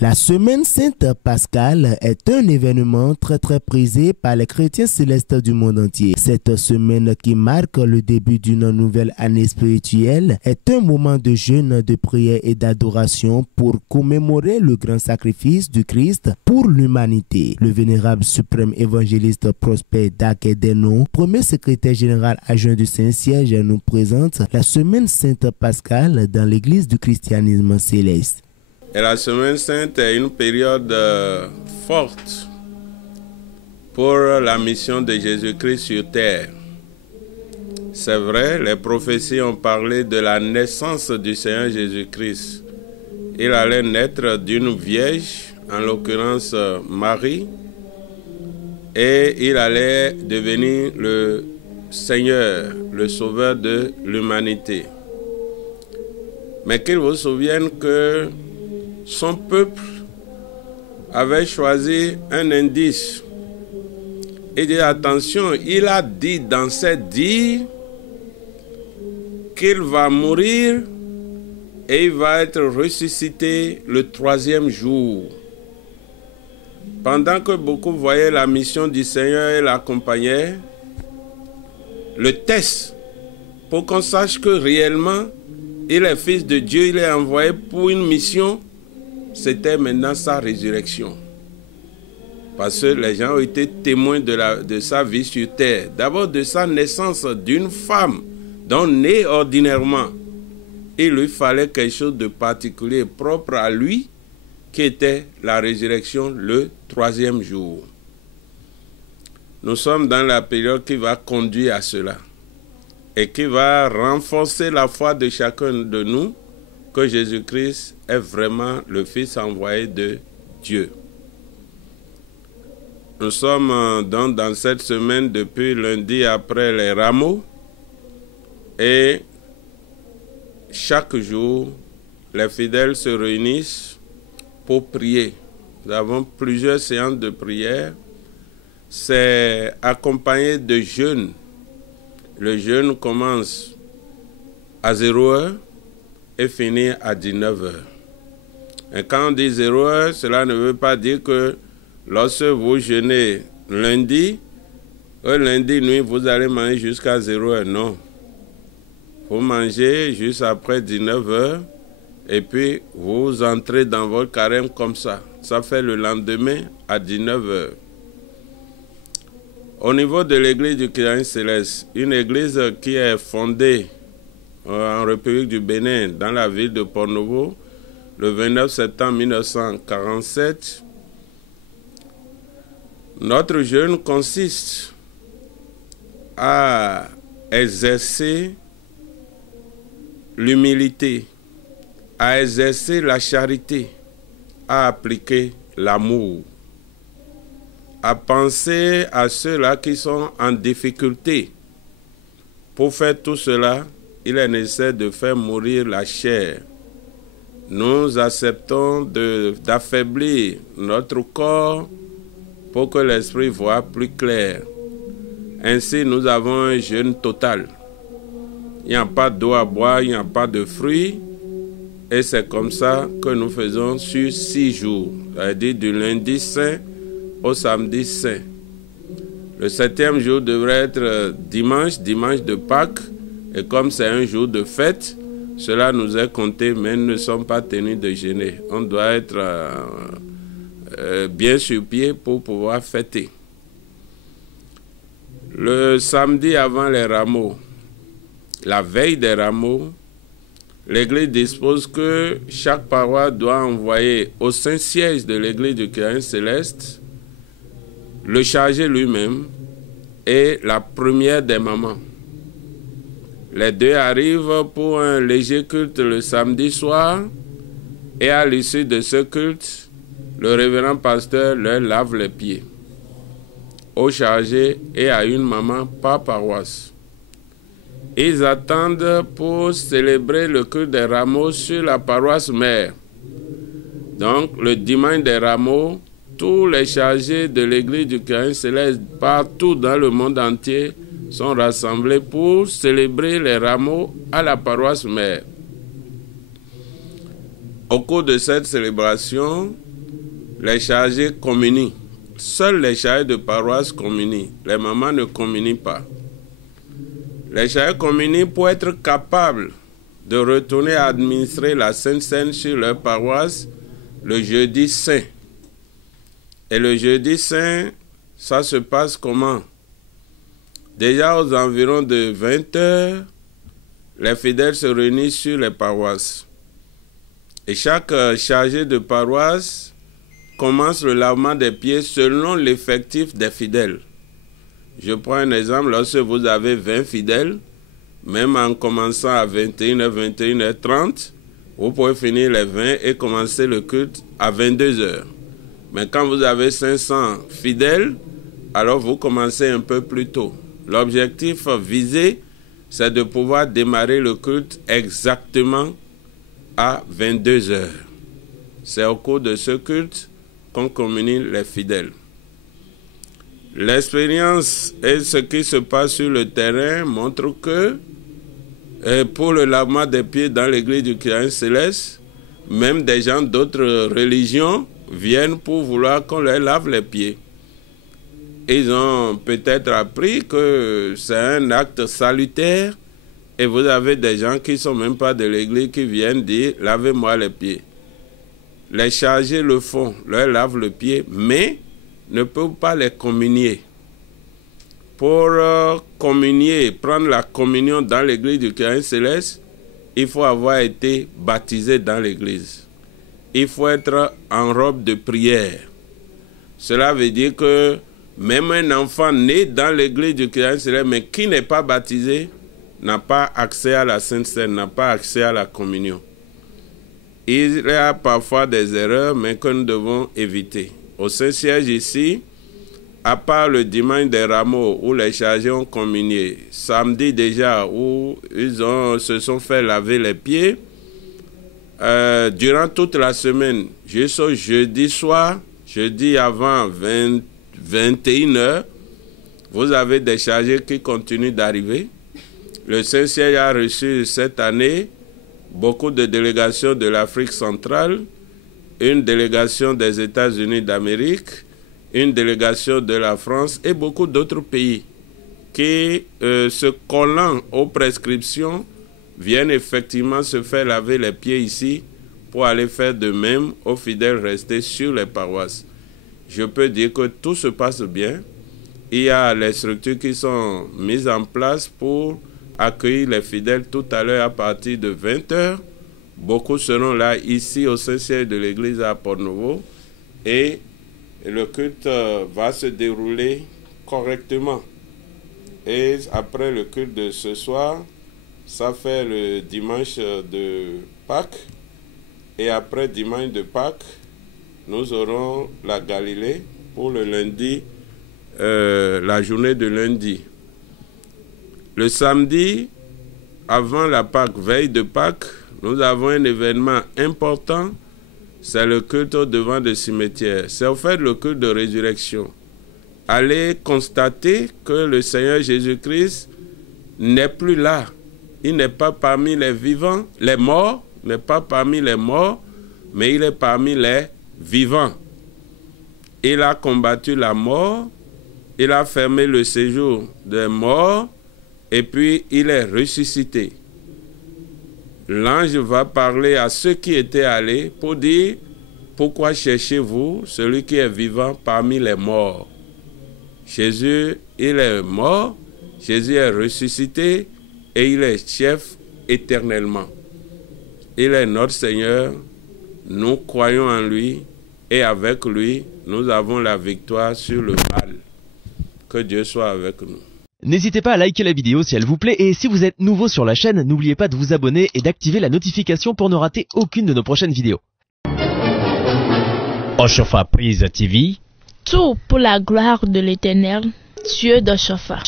La semaine sainte pascale est un événement très prisé par les chrétiens célestes du monde entier. Cette semaine qui marque le début d'une nouvelle année spirituelle est un moment de jeûne, de prière et d'adoration pour commémorer le grand sacrifice du Christ pour l'humanité. Le vénérable suprême évangéliste Prosper Daguedeno, premier secrétaire général adjoint du Saint-Siège, nous présente la semaine sainte pascale dans l'église du christianisme céleste. Et la Semaine Sainte est une période forte pour la mission de Jésus-Christ sur terre. C'est vrai, les prophéties ont parlé de la naissance du Seigneur Jésus-Christ. Il allait naître d'une vierge, en l'occurrence Marie, et il allait devenir le Seigneur, le Sauveur de l'humanité. Mais qu'il vous souvienne que son peuple avait choisi un indice. Il dit attention, il a dit dans ses dires qu'il va mourir et il va être ressuscité le 3e jour. Pendant que beaucoup voyaient la mission du Seigneur et l'accompagnaient, le test pour qu'on sache que réellement il est fils de Dieu, il est envoyé pour une mission, c'était maintenant sa résurrection. Parce que les gens ont été témoins de sa vie sur terre. D'abord de sa naissance d'une femme, dont née ordinairement. Il lui fallait quelque chose de particulier, propre à lui, qui était la résurrection le 3e jour. Nous sommes dans la période qui va conduire à cela. Et qui va renforcer la foi de chacun de nous, que Jésus-Christ est vraiment le Fils envoyé de Dieu. Nous sommes donc dans cette semaine depuis lundi après les rameaux et chaque jour, les fidèles se réunissent pour prier. Nous avons plusieurs séances de prière. C'est accompagné de jeûne. Le jeûne commence à 0h et finit à 19h. Et quand on dit 0h, cela ne veut pas dire que lorsque vous jeûnez lundi nuit, vous allez manger jusqu'à 0h. Non. Vous mangez juste après 19h et puis vous entrez dans votre carême comme ça. Ça fait le lendemain à 19h. Au niveau de l'église du Christ Céleste, une église qui est fondée en République du Bénin, dans la ville de Port-Novo, le 29 septembre 1947, notre jeûne consiste à exercer l'humilité, à exercer la charité, à appliquer l'amour, à penser à ceux-là qui sont en difficulté. Pour faire tout cela, il est nécessaire de faire mourir la chair. Nous acceptons d'affaiblir notre corps pour que l'esprit voie plus clair. Ainsi, nous avons un jeûne total. Il n'y a pas d'eau à boire, il n'y a pas de fruits. Et c'est comme ça que nous faisons sur 6 jours. C'est-à-dire du lundi saint au samedi saint. Le 7e jour devrait être dimanche de Pâques. Et comme c'est un jour de fête, cela nous est compté, mais nous ne sommes pas tenus de jeûner. On doit être bien sur pied pour pouvoir fêter. Le samedi avant les rameaux, la veille des rameaux, l'Église dispose que chaque paroisse doit envoyer au Saint-Siège de l'Église du Christ Céleste le chargé lui-même et la première des mamans. Les deux arrivent pour un léger culte le samedi soir et à l'issue de ce culte, le révérend pasteur leur lave les pieds au chargé et à une maman par paroisse. Ils attendent pour célébrer le culte des rameaux sur la paroisse mère. Donc, le dimanche des rameaux, tous les chargés de l'église du Christ Céleste partout dans le monde entier sont rassemblés pour célébrer les rameaux à la paroisse mère. Au cours de cette célébration, les chargés communient. Seuls les chargés de paroisse communient. Les mamans ne communient pas. Les chargés communient pour être capables de retourner à administrer la Sainte Seine sur leur paroisse le jeudi saint. Et le jeudi saint, ça se passe comment? Déjà aux environs de 20 heures, les fidèles se réunissent sur les paroisses. Et chaque chargé de paroisse commence le lavement des pieds selon l'effectif des fidèles. Je prends un exemple, lorsque vous avez 20 fidèles, même en commençant à 21h, 21h30, vous pouvez finir les 20 et commencer le culte à 22h. Mais quand vous avez 500 fidèles, alors vous commencez un peu plus tôt. L'objectif visé, c'est de pouvoir démarrer le culte exactement à 22h. C'est au cours de ce culte qu'on communie les fidèles. L'expérience et ce qui se passe sur le terrain montre que pour le lavement des pieds dans l'église du Christ céleste, même des gens d'autres religions viennent pour vouloir qu'on leur lave les pieds. Ils ont peut-être appris que c'est un acte salutaire et vous avez des gens qui ne sont même pas de l'église qui viennent dire « lavez-moi les pieds ». Les chargés le font, leur lavent le pied, mais ne peuvent pas les communier. Pour communier, prendre la communion dans l'église du Christ céleste, il faut avoir été baptisé dans l'église. Il faut être en robe de prière. Cela veut dire que même un enfant né dans l'église du Christ céleste, mais qui n'est pas baptisé, n'a pas accès à la Sainte Seine, n'a pas accès à la communion. Il y a parfois des erreurs, mais que nous devons éviter. Au Saint-Siège ici, à part le dimanche des rameaux où les chargés ont communié, samedi déjà où ils se sont fait laver les pieds, durant toute la semaine, jusqu'au jeudi soir, jeudi avant 21h, vous avez des chargés qui continuent d'arriver. Le Saint-Siège a reçu cette année beaucoup de délégations de l'Afrique centrale, une délégation des États-Unis d'Amérique, une délégation de la France et beaucoup d'autres pays qui, se collant aux prescriptions, viennent effectivement se faire laver les pieds ici pour aller faire de même aux fidèles restés sur les paroisses. Je peux dire que tout se passe bien. Il y a les structures qui sont mises en place pour accueillir les fidèles tout à l'heure à partir de 20h. Beaucoup seront là ici au Saint-Siège de l'église à Port-Nouveau et le culte va se dérouler correctement. Et après le culte de ce soir, ça fait le dimanche de Pâques. Et après dimanche de Pâques, nous aurons la Galilée pour le lundi, la journée de lundi. Le samedi, avant la Pâques, veille de Pâques, nous avons un événement important, c'est le culte au devant du cimetière. C'est en fait le culte de résurrection. Allez constater que le Seigneur Jésus-Christ n'est plus là. Il n'est pas parmi les vivants, les morts, n'est pas parmi les morts, mais il est parmi les vivants. Il a combattu la mort, il a fermé le séjour des morts, et puis il est ressuscité. L'ange va parler à ceux qui étaient allés pour dire « Pourquoi cherchez-vous celui qui est vivant parmi les morts ?» Jésus, il est mort, Jésus est ressuscité et il est chef éternellement. Il est notre Seigneur, nous croyons en lui et avec lui, nous avons la victoire sur le mal. Que Dieu soit avec nous. N'hésitez pas à liker la vidéo si elle vous plaît et si vous êtes nouveau sur la chaîne, n'oubliez pas de vous abonner et d'activer la notification pour ne rater aucune de nos prochaines vidéos. Oshofa Prise TV. Tout pour la gloire de l'Éternel, Dieu d'Oshofa.